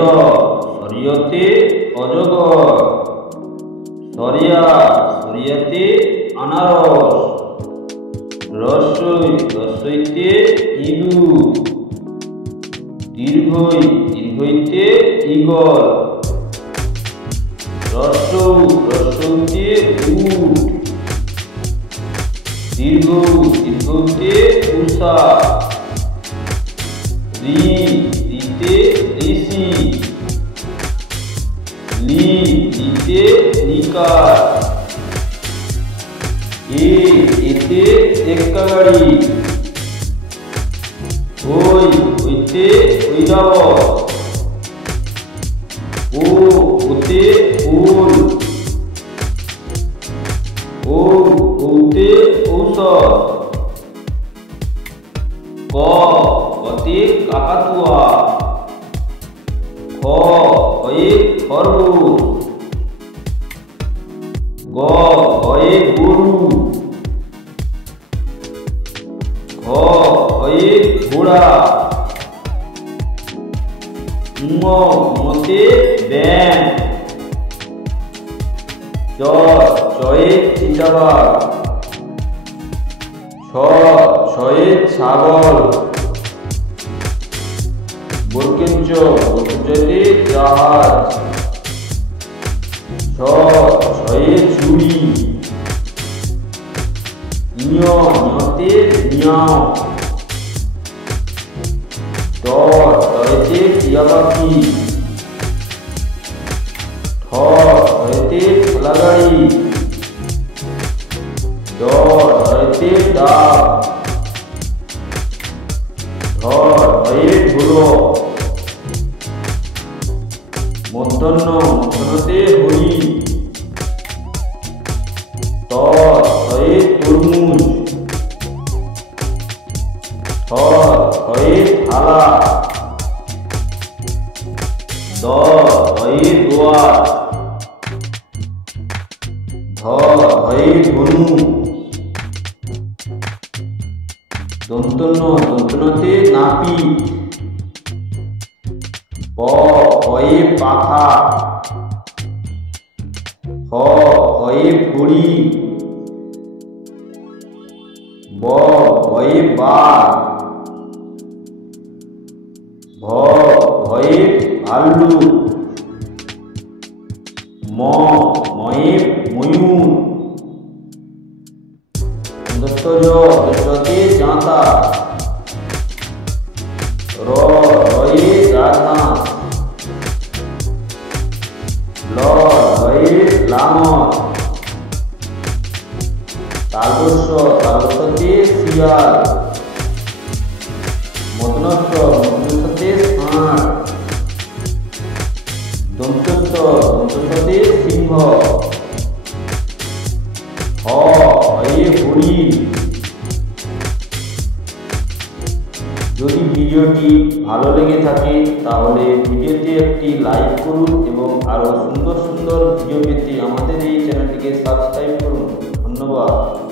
শরিয়তে অজগর। শরিয়াতে আনারস। রস্বইতে ইঁদুর। দীর্ঘইতে ঈগল। রস্যৌতে উট। দীর্ঘউতে উষা। ঋতে ঋষি। লিতে লিকার। এতে এক্কা গাড়ি। ওইতে ঐরাবত। ওতে ওল। ওতে ঔষধ। কতে কাকাতুয়া। খয়ে খরগোশ। গয়ে গরু। ঘয়ে ঘোড়া। মতে ব্যাঙ। চয়ে চিতাবাঘ। ছয়ে ছাগল। বর্গেতে জাহাজ। ছয়ে চুড়ি। নিয়তে নিয়াও। টয়েতে টিয়া পাখি। ঠয়েতে ঠেলা গাড়ি। ঢয়েতে ডাক। ঢয়ে ঢোলক। মূর্ধন্যতে হরিণ। তয়ে তরমুজ। থয়ে থালা। দয়ে দোয়ার। ধয়ে ধনু। দন্তন্যতে নাপিত। পয়ে পাখা। হয়ে ফড়িং। ভয়ে বাঘ। ভয়ে ভাল্লুক। ময়ে ময়ূর। দশতে জাঁতা। রয়ে রাজহাঁস। লয়ে লাঙল। তালবস্যতে শিয়াল। মধ্যতে ষাঁড়। দন্তস্বতে সিংহ। হয়ে হরিণ। যদি ভিডিওটি ভালো লেগে থাকে তাহলে ভিডিওতে একটি লাইক করুন এবং আরও সুন্দর সুন্দর ভিডিও পেতে আমাদের এই চ্যানেলটিকে সাবস্ক্রাইব করুন। ধন্যবাদ।